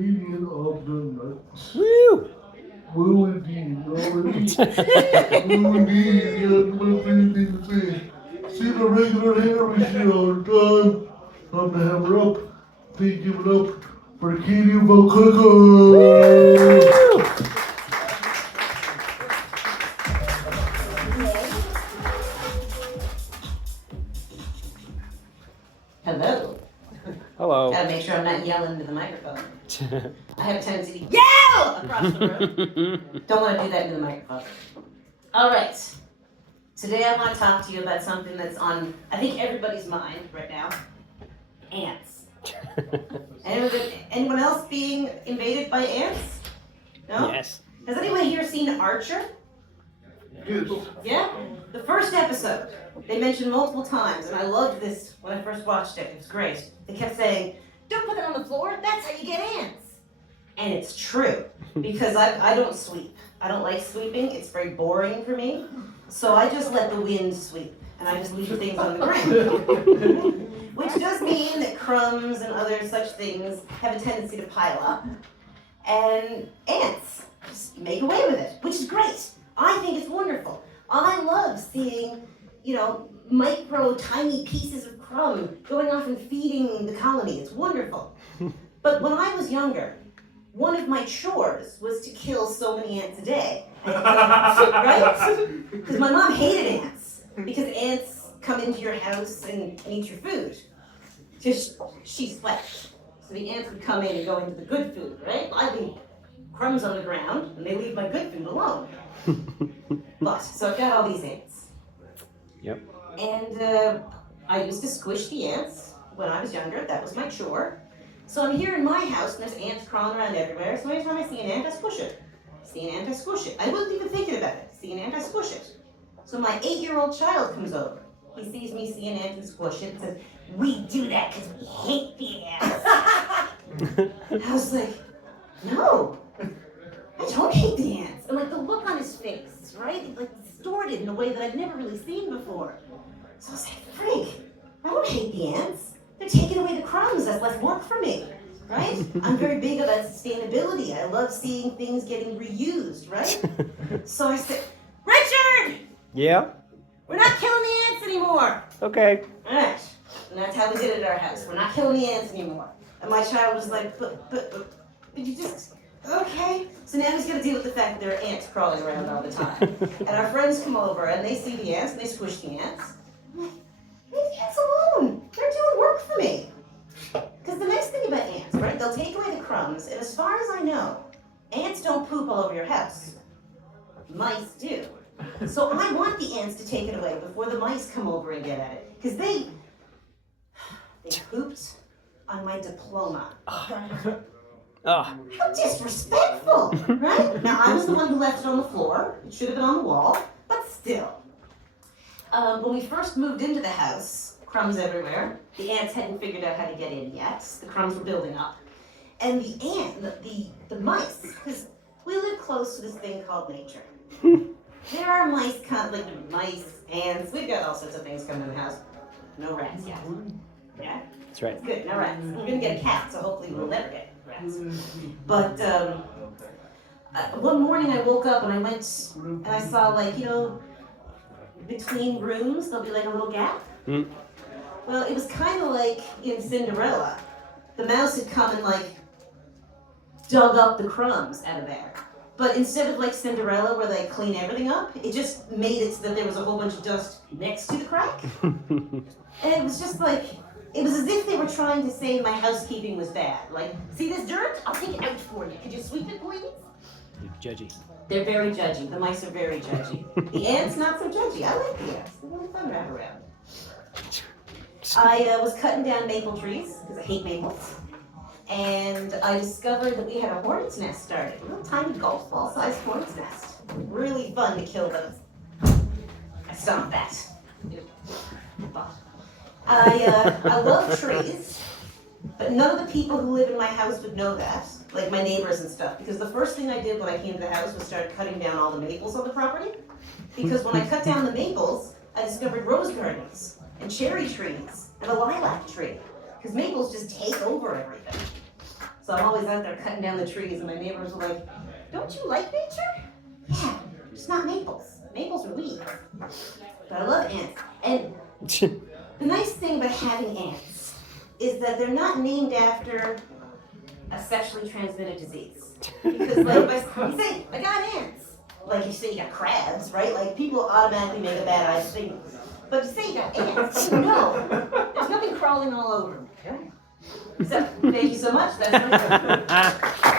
comedian of the night. Woo! Will indeed, will indeed, you have anything to say. See the regular hammer shit all the time. Time to hammer up. Please give it up for Katie Valcoco. Hello. Hello. Gotta make sure I'm not yelling into the microphone. I have a tendency to yell across the room. Don't want to do that into the microphone. All right. Today I want to talk to you about something that's on, I think, everybody's mind right now. Ants. Anyone else being invaded by ants? No? Yes. Has anyone here seen Archer? Yes. Yeah? The first episode, they mentioned multiple times, and I loved this when I first watched it. It was great. They kept saying, don't put it on the floor, that's how you get ants. And it's true, because I don't sweep. I don't like sweeping, it's very boring for me. So I just let the wind sweep, and I just leave things on the ground. Which does mean that crumbs and other such things have a tendency to pile up. And ants just make away with it, which is great. I think it's wonderful. I love seeing, micro, tiny pieces of crumb going off and feeding the colony. It's wonderful. But when I was younger, one of my chores was to kill so many ants a day. Right? Because my mom hated ants. Because ants come into your house and eat your food. She swept. So the ants would come in and go into the good food, right? I leave crumbs on the ground, and they leave my good food alone. So I've got all these ants. Yep. And I used to squish the ants when I was younger. That was my chore. So I'm here in my house, and there's ants crawling around everywhere. So anytime I see an ant, I squish it. See an ant, I squish it. I wasn't even thinking about it. See an ant, I squish it. So my 8-year-old child comes over. He sees me see an ant and squish it and says, we do that because we hate the ants. I was like, no, I don't hate the ants. And like the look on his face, right? Like distorted in a way that I've never really seen before. So I was like, freak, I don't hate the ants. They're taking away the crumbs. That's less work for me, right? I'm very big about sustainability. I love seeing things getting reused, right? So I said, Richard! Yeah? We're not killing the ants anymore. Okay. All right. And that's how we did it at our house. We're not killing the ants anymore. And my child was like, but you just, okay. So now he's gonna deal with the fact that there are ants crawling around all the time. And our friends come over and they see the ants and they squish the ants. I'm like, leave the ants alone. They're doing work for me. Because the nice thing about ants, right, they'll take away the crumbs, and as far as I know, ants don't poop all over your house. Mice do. So I want the ants to take it away before the mice come over and get at it. Because they pooped on my diploma. Oh. How disrespectful, right? Now, I was the one who left it on the floor. It should have been on the wall, but still. When we first moved into the house, crumbs everywhere. The ants hadn't figured out how to get in yet. The crumbs were building up. And the mice, because we live close to this thing called nature. There are mice, ants. We've got all sorts of things coming in the house. No rats yet. Yeah? That's right. Good, no rats. We're gonna get a cat, so hopefully we'll never get rats. But one morning I woke up and I went and I saw between rooms there'll be like a little gap. Mm. Well, it was kind of like in Cinderella. The mouse had come and dug up the crumbs out of there. But instead of like Cinderella where they clean everything up, it just made it so that there was a whole bunch of dust next to the crack. And it was just it was as if they were trying to say my housekeeping was bad. Like, see this dirt? I'll take it out for you. Could you sweep it, please? Judgy. They're very judgy. The mice are very judgy. The ants, not so judgy. I like the ants. They're really fun wrap around. I was cutting down maple trees, because I hate maples. And I discovered that we had a hornet's nest started. A little tiny golf ball sized hornet's nest. Really fun to kill those. I stomped that. I love trees, but none of the people who live in my house would know that, like my neighbors and stuff, because the first thing I did when I came to the house was start cutting down all the maples on the property. Because when I cut down the maples, I discovered rose gardens and cherry trees and a lilac tree, because maples just take over everything. So So I'm always out there cutting down the trees, and my neighbors are like, "Don't you like nature?" Yeah, it's not maples. Maples are weeds. But I love ants. And the nice thing about having ants is that they're not named after a sexually transmitted disease. Because like you say, I got ants. Like you say you got crabs, right? Like people automatically make a bad eye thing. But you say you got ants. No. There's nothing crawling all over them. Okay? So thank you so much. That's my